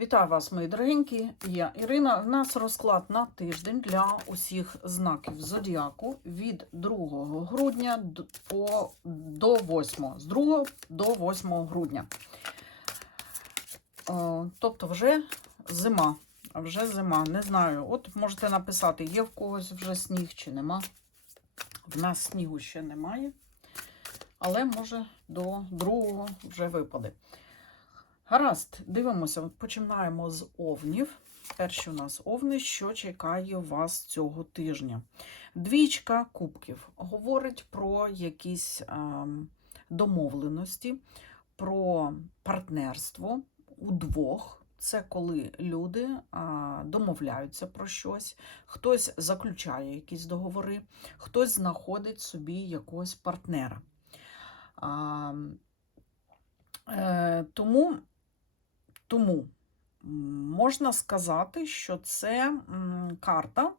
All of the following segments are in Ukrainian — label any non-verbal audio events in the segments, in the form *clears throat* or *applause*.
Вітаю вас, мої дорогенькі. Я Ірина. У нас розклад на тиждень для усіх знаків зодіаку від 2 грудня по, до 8, з 2 до 8 грудня. О, тобто вже зима. Вже зима. Не знаю. От можете написати, є в когось вже сніг чи нема. В нас снігу ще немає. Але може до другого вже випаде. Гаразд, дивимося, починаємо з овнів. Перші у нас овни, що чекає вас цього тижня. Двічка кубків говорить про якісь ем, домовленості, про партнерство удвох. Це коли люди а, домовляються про щось, хтось заключає якісь договори, хтось знаходить собі якогось партнера. А, е, тому тому можна сказати, що це карта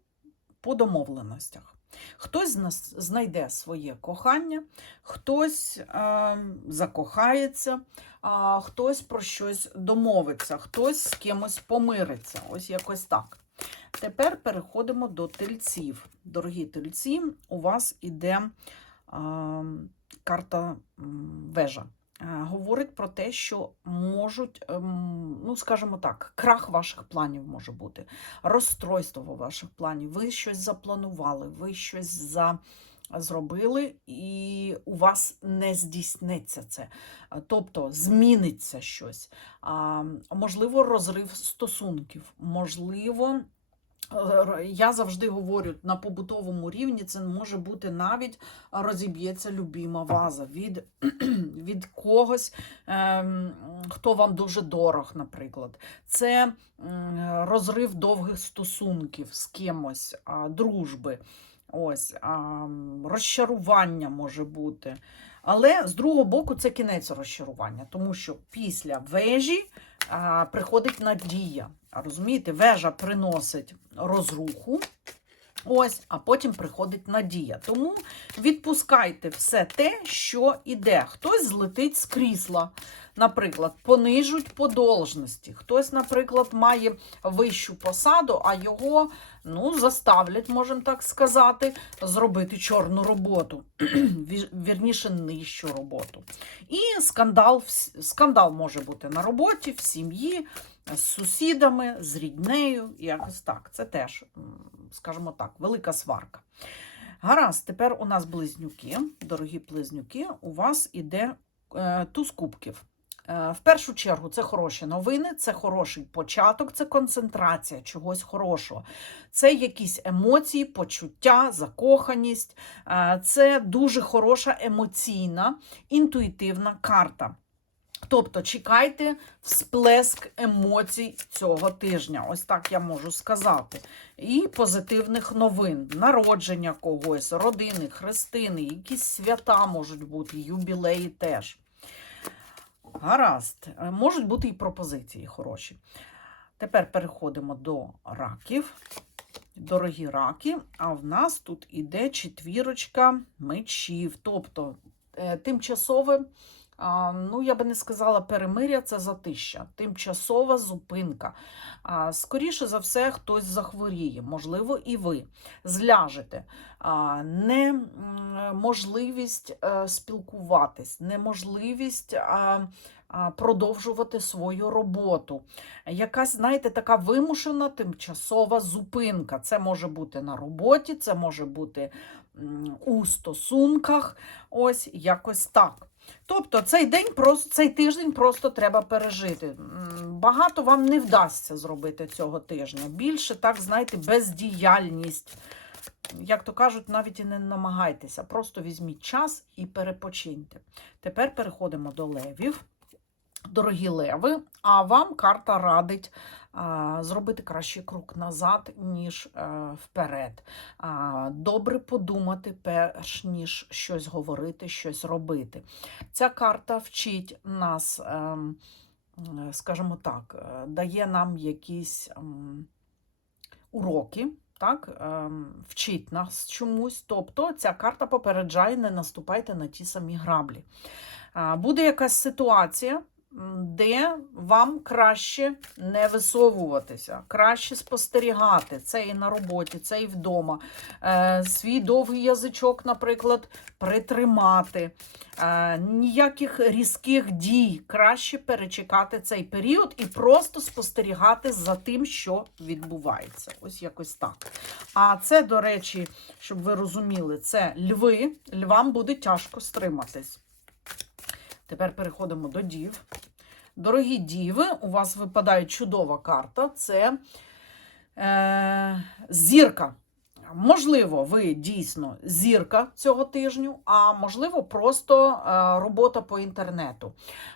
по домовленостях. Хтось з нас знайде своє кохання, хтось е, закохається, а хтось про щось домовиться, хтось з кимось помириться. Ось якось так. Тепер переходимо до тельців. Дорогі тельці, у вас іде е, карта вежа. Е, говорить про те, що можуть, ем, ну скажімо так, крах ваших планів може бути, розстройство ваших планів. Ви щось запланували, ви щось за. Зробили, і у вас не здійсниться це. Тобто зміниться щось. Можливо, розрив стосунків, можливо, Я завжди говорю, на побутовому рівні це може бути навіть розіб'ється любима ваза від, *clears throat* від когось, ем, хто вам дуже дорог, наприклад. Це розрив довгих стосунків з кимось, дружби, ось, розчарування може бути. Але з другого боку, це кінець розчарування, тому що після вежі приходить надія. Розумієте, вежа приносить розруху, ось, а потім приходить надія. Тому відпускайте все те, що іде. Хтось злетить з крісла, наприклад, понижуть по должності. Хтось, наприклад, має вищу посаду, а його ну, заставлять, можемо так сказати, зробити чорну роботу, *clears throat* вірніше нижчу роботу. І скандал, скандал може бути на роботі, в сім'ї, з сусідами, з ріднею, якось так. Це теж, скажімо так, велика сварка. Гаразд, тепер у нас близнюки, дорогі близнюки, у вас іде е, туз кубків. Е, В першу чергу це хороші новини, це хороший початок, це концентрація чогось хорошого. Це якісь емоції, почуття, закоханість. Е, Це дуже хороша емоційна, інтуїтивна карта. Тобто чекайте всплеск емоцій цього тижня. Ось так я можу сказати. І позитивних новин, народження когось, родини, хрестини, якісь свята можуть бути, юбілеї теж. Гаразд, Е, можуть бути і пропозиції хороші. Тепер переходимо до раків. Дорогі раки, а в нас тут іде четвірочка мечів. Тобто е, тимчасове, ну я би не сказала перемиря, це затища, тимчасова зупинка. Скоріше за все, хтось захворіє, можливо, і ви зляжете. Неможливість е, спілкуватись, неможливість продовжувати свою роботу. Якась, знаєте, така вимушена тимчасова зупинка. Це може бути на роботі, це може бути у стосунках. Ось якось так. Тобто цей день просто цей тиждень просто треба пережити. Багато вам не вдасться зробити цього тижня. Більше, так, знаєте, бездіяльність. Як то кажуть, навіть і не намагайтеся. Просто візьміть час і перепочиньте. Тепер переходимо до левів. Дорогі леви, а вам карта радить а, зробити кращий крок назад, ніж е, вперед. А, добре подумати, перш ніж щось говорити, щось робити. Ця карта вчить нас, ем, е, скажімо так, е, дає нам якісь ем, уроки. Так, ем, вчить нас чомусь. Тобто ця карта попереджає, не наступайте на ті самі граблі. Буде якась ситуація, де вам краще не висовуватися, краще спостерігати. Це і на роботі, це і вдома. Е, свій довгий язичок, наприклад, притримати. Е, ніяких різких дій. Краще перечекати цей період і просто спостерігати за тим, що відбувається. Ось якось так. А це, до речі, щоб ви розуміли, це льви. Львам буде тяжко стриматись. Тепер переходимо до дів. Дорогі діви, у вас випадає чудова карта. Це е, зірка. Можливо, ви дійсно зірка цього тижню, а можливо, просто е, робота по інтернету,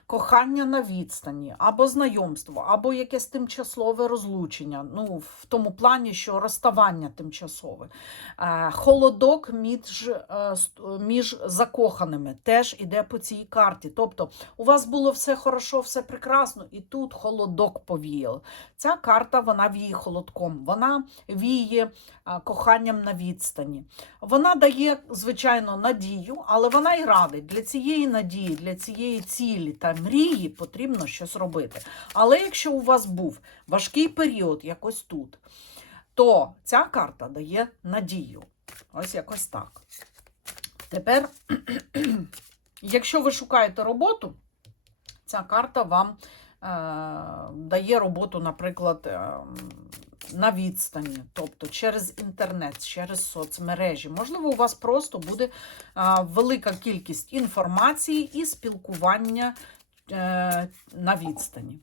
кохання на відстані, або знайомство, або якесь тимчасове розлучення. Ну, в тому плані, що розставання тимчасове. Е, холодок між, е, між закоханими теж іде по цій карті. Тобто, у вас було все хорошо, все прекрасно, і тут холодок повіяв. Ця карта вона віє холодком, вона віє а, коханням на відстані. Вона дає, звичайно, надію, але вона й радить. Для цієї надії, для цієї цілі та мрії потрібно щось робити. Але якщо у вас був важкий період, якось тут, то ця карта дає надію. Ось якось так. Тепер, *clears throat* якщо ви шукаєте роботу, ця карта вам е, дає роботу, наприклад, е, на відстані, тобто через інтернет, через соцмережі. Можливо, у вас просто буде велика кількість інформації і спілкування е, на відстані.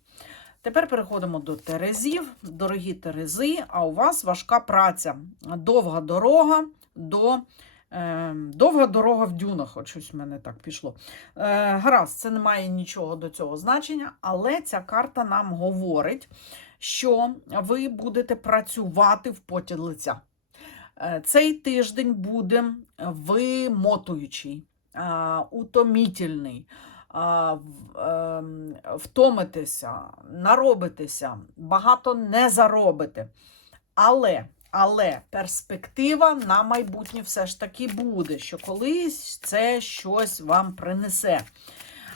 Тепер переходимо до Терезів. Дорогі Терези, а у вас важка праця, довга дорога до. Е, довга дорога в дюнах, от щось в мене так пішло. Е, гаразд, це не має нічого до цього значення, але ця карта нам говорить, що ви будете працювати в поті лиця. Е, Цей тиждень буде вимотуючий, е, утомітельний. в- ем, Втомитеся, наробитеся, багато не заробите. Але, але перспектива на майбутнє все ж таки буде, що колись це щось вам принесе.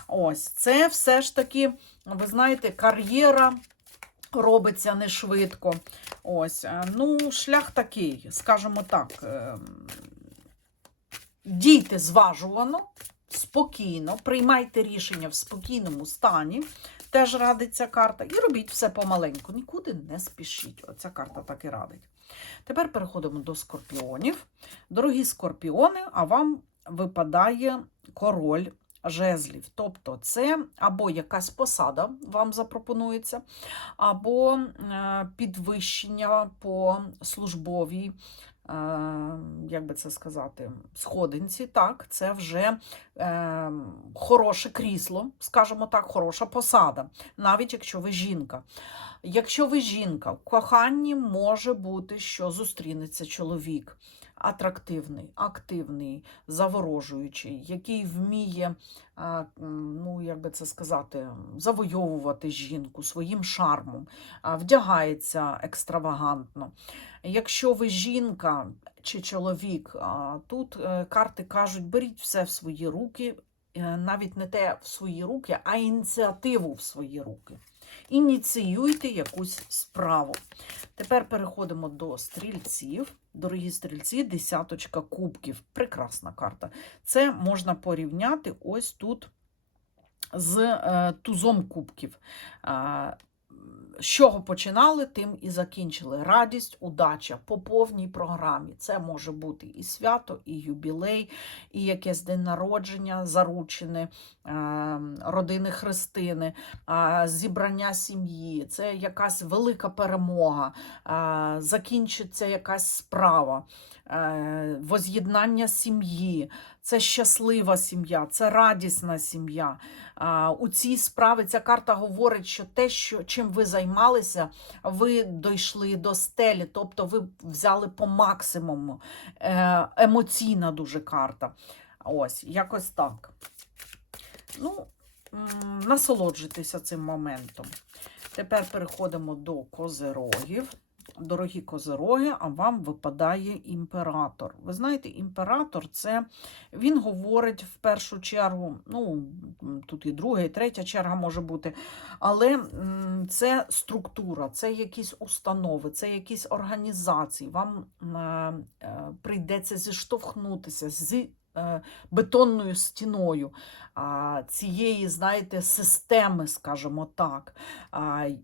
Ось, це все ж таки, ви знаєте, кар'єра робиться не швидко. Ось, е, ну, шлях такий, скажімо так. ем, Дійте зважувано, спокійно, приймайте рішення в спокійному стані. Теж радить ця карта. І робіть все помаленьку. Нікуди не спішіть. Оця карта так і радить. Тепер переходимо до скорпіонів. Дорогі скорпіони, а вам випадає король жезлів. Тобто це або якась посада вам запропонується, або е, підвищення по службовій, е, як би це сказати, сходинці. Так, це вже е, хороше крісло, скажімо так, хороша посада, навіть якщо ви жінка. Якщо ви жінка, в коханні може бути, що зустрінеться чоловік. Атрактивний, активний, заворожуючий, який вміє, ну як би це сказати, завойовувати жінку своїм шармом, вдягається екстравагантно. Якщо ви жінка чи чоловік, тут е, карти кажуть, беріть все в свої руки, е, навіть не те в свої руки, а ініціативу в свої руки. Ініціюйте якусь справу. Тепер переходимо до стрільців. Дорогі стрільці, десяточка кубків. Прекрасна карта. Це можна порівняти ось тут з е, тузом кубків. З чого починали, тим і закінчили. Радість, удача по повній програмі. Це може бути і свято, і юбілей, і якесь день народження, заручене, е, родини Христини, зібрання сім'ї. Це якась велика перемога, закінчиться якась справа, воз'єднання сім'ї. Це щаслива сім'я, це радісна сім'я. У цій справі ця карта говорить, що те, що, чим ви займалися, ви дійшли до стелі, тобто ви взяли по максимуму. Е, емоційна дуже карта. Ось, якось так. Ну, насолоджуйтеся цим моментом. Тепер переходимо до козерогів. Дорогі козироги, а вам випадає імператор. Ви знаєте, імператор це він говорить в першу чергу, ну тут і друга, і третя черга може бути, але це структура, це якісь установи, це якісь організації. Вам е, е, прийдеться зіштовхнутися з бетонною стіною цієї, знаєте, системи, скажімо так.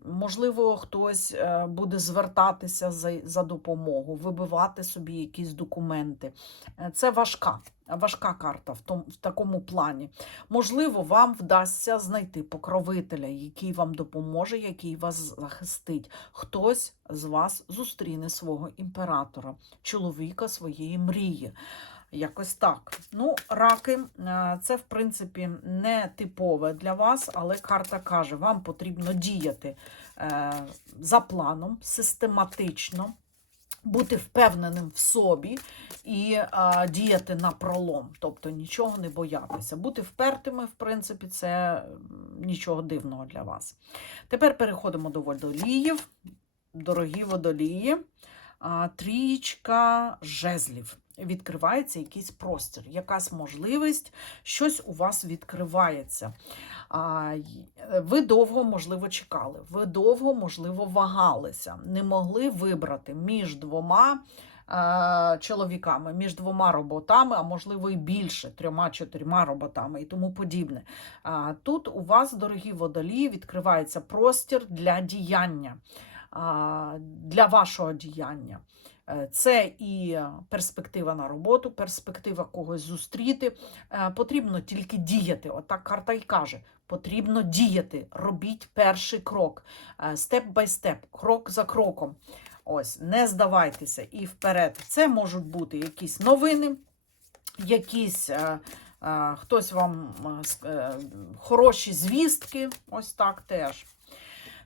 Можливо, хтось е, буде звертатися за, допомогу, вибивати собі якісь документи. Е, Це важка. Важка карта в, том, в такому плані. Можливо, вам вдасться знайти покровителя, який вам допоможе, який вас захистить. Хтось з вас зустріне свого імператора, чоловіка своєї мрії. Якось так. Ну, раки, е, це, в принципі, не типове для вас, але карта каже, вам потрібно діяти е, за планом, систематично, бути впевненим в собі і е, діяти на пролом, тобто нічого не боятися. Бути впертими, в принципі, це нічого дивного для вас. Тепер переходимо до водоліїв. Дорогі водолії, трієчка жезлів. Відкривається якийсь простір, якась можливість, щось у вас відкривається. Е, Ви довго, можливо, чекали, ви довго, можливо, вагалися, не могли вибрати між двома е, чоловіками, між двома роботами, а можливо і більше, трьома-чотирма роботами і тому подібне. Тут у вас, дорогі водолії, відкривається простір для діяння, для вашого діяння. Е, Це і перспектива на роботу, перспектива когось зустріти. Е, Потрібно тільки діяти. Отак карта й каже: потрібно діяти. Робіть перший крок, степ бай степ, крок за кроком. Ось, не здавайтеся і вперед. Це можуть бути якісь новини, якісь. е, Хтось вам хороші звістки, ось так теж.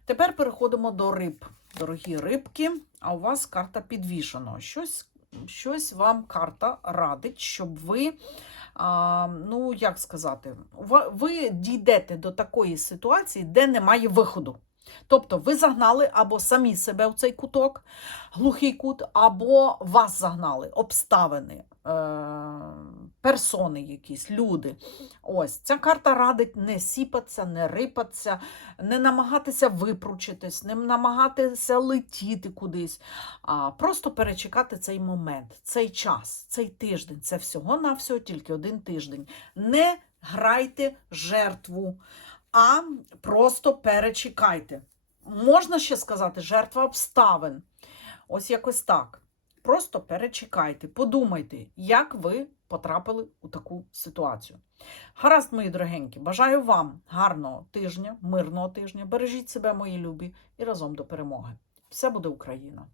Тепер переходимо до риб. Дорогі рибки, а у вас карта підвішено. Щось, щось вам карта радить, щоб ви, а, ну як сказати, ви дійдете до такої ситуації, де немає виходу. Тобто ви загнали або самі себе в цей куток, глухий кут, або вас загнали, обставини, е- персони якісь, люди. Ось ця карта радить не сіпатися, не рипатися, не намагатися випручитись, не намагатися летіти кудись, а просто перечекати цей момент, цей час, цей тиждень. Це всього-навсього тільки один тиждень. Не грайте жертву, а просто перечекайте. Можна ще сказати, жертва обставин. Ось якось так. Просто перечекайте, подумайте, як ви потрапили у таку ситуацію. Гаразд, мої дорогенькі, бажаю вам гарного тижня, мирного тижня. Бережіть себе, мої любі, і разом до перемоги. Все буде Україна!